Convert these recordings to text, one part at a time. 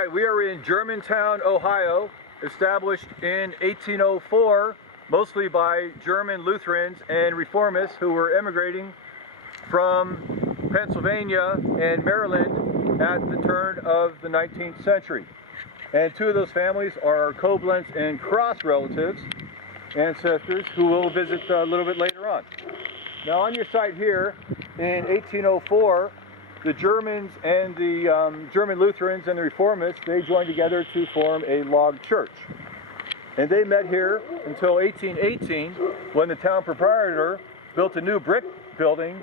Alright, we are in Germantown, Ohio, established in 1804, mostly by German Lutherans and Reformists who were emigrating from Pennsylvania and Maryland at the turn of the 19th century. And two of those families are our Koblenz and Cross relatives, ancestors, who we'll visit a little bit later on. Now on your site here, in 1804, the Germans and the German Lutherans and the Reformists, they joined together to form a log church. And they met here until 1818, when the town proprietor built a new brick building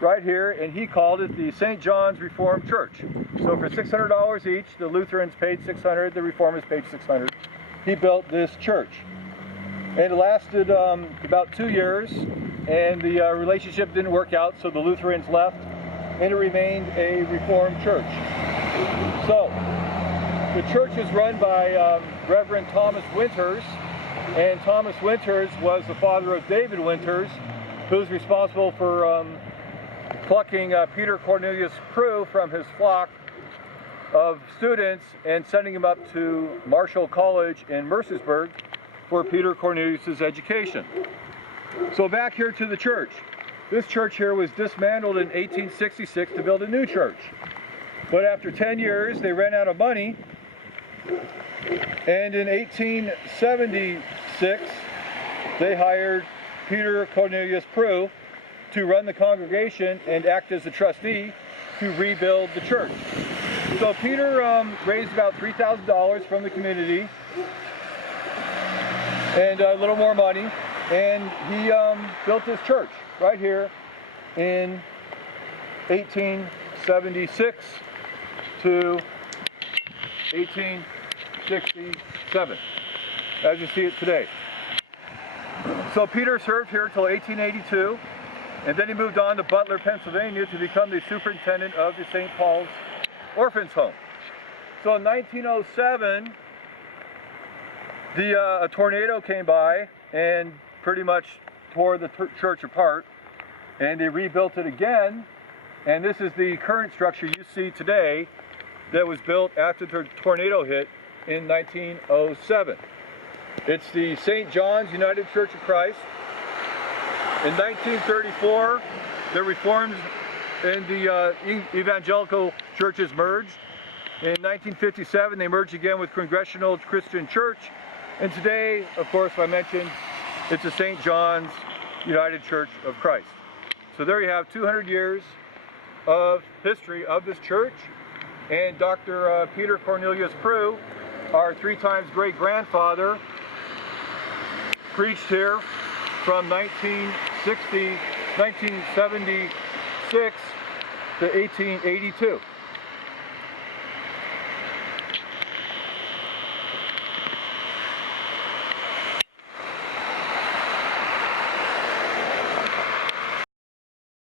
right here, and he called it the St. John's Reformed Church. So for $600 each, the Lutherans paid $600, the Reformists paid $600. He built this church. And it lasted about 2 years, and the relationship didn't work out, so the Lutherans left, and it remained a Reformed church. So, the church is run by Reverend Thomas Winters, and Thomas Winters was the father of David Winters, who's responsible for plucking Peter Cornelius Prugh from his flock of students and sending him up to Marshall College in Mercersburg for Peter Cornelius' education. So back here to the church. This church here was dismantled in 1866 to build a new church. But after 10 years, they ran out of money, and in 1876, they hired Peter Cornelius Prugh to run the congregation and act as a trustee to rebuild the church. So Peter raised about $3,000 from the community and a little more money, and he built this church right here in 1876 to 1867, as you see it today. So Peter served here until 1882, and then he moved on to Butler, Pennsylvania to become the superintendent of the St. Paul's Orphans Home. So in 1907, a tornado came by and pretty much tore the church apart, and they rebuilt it again, and this is the current structure you see today that was built after the tornado hit in 1907. It's the St. John's United Church of Christ. In 1934, the Reformed and the evangelical churches merged. In 1957, they merged again with Congregational Christian Church, and today, of course, I mentioned, it's the St. John's United Church of Christ. So there you have 200 years of history of this church, and Dr. Peter Cornelius Prugh, our 3 times great-grandfather, preached here from 1976 to 1882.